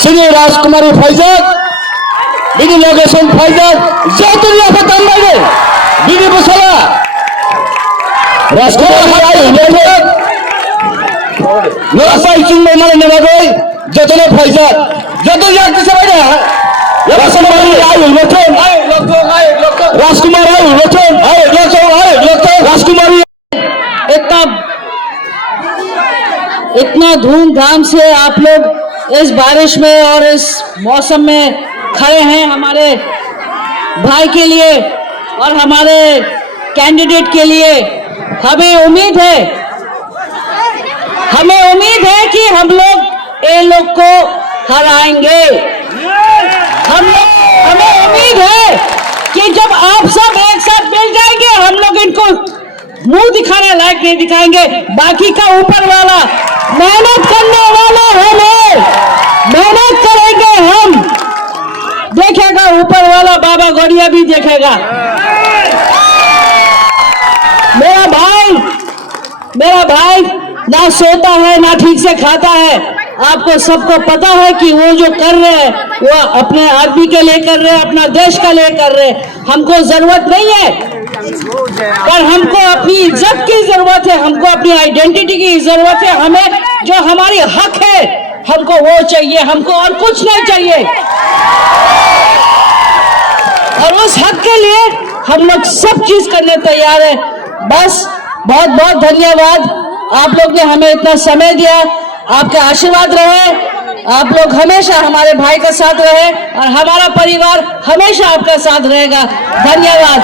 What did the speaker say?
श्री राजकुमारी फैजत, बिनी location फैजत, जयतुल याफत अंबाड़े, बिनी बुसला, राजकुमारी आई फैजत, नौसाई चुंबई मारे नवागोई, जयतुल फैजत, जयतुल याक किसे बैठा है? राजकुमारी आई लोचन, राजकुमारी आई लोचन, राजकुमारी इतना धूमधाम से आप लोग इस बारिश में और इस मौसम में खड़े हैं हमारे भाई के लिए और हमारे कैंडिडेट के लिए। हमें उम्मीद है कि हम लोग ये लोग को हराएंगे। हमें उम्मीद है कि जब आप सब एक साथ मिल जाएंगे हम लोग इनको मुंह दिखाने लायक नहीं दिखाएंगे। बाकी का ऊपर वाला मेहनत करने वाला हमें मेहनत करेंगे हम, देखेगा ऊपर वाला बाबा गौड़िया भी देखेगा। मेरा भाई ना सोता है ना ठीक से खाता है। आपको सबको पता है कि वो जो कर रहे हैं वो अपने आदमी के लिए कर रहे हैं, अपना देश के लिए कर रहे हैं। हमको जरूरत नहीं है, पर हमको अपनी इज्जत की जरूरत है, हमको अपनी आइडेंटिटी की जरूरत है। हमें जो हमारी हक है हमको वो चाहिए, हमको और कुछ नहीं चाहिए। और उस हक के लिए हम लोग सब चीज करने तैयार है। बस बहुत बहुत धन्यवाद, आप लोग ने हमें इतना समय दिया। आपके आशीर्वाद रहे, आप लोग हमेशा हमारे भाई के साथ रहे और हमारा परिवार हमेशा आपका साथ रहेगा। धन्यवाद।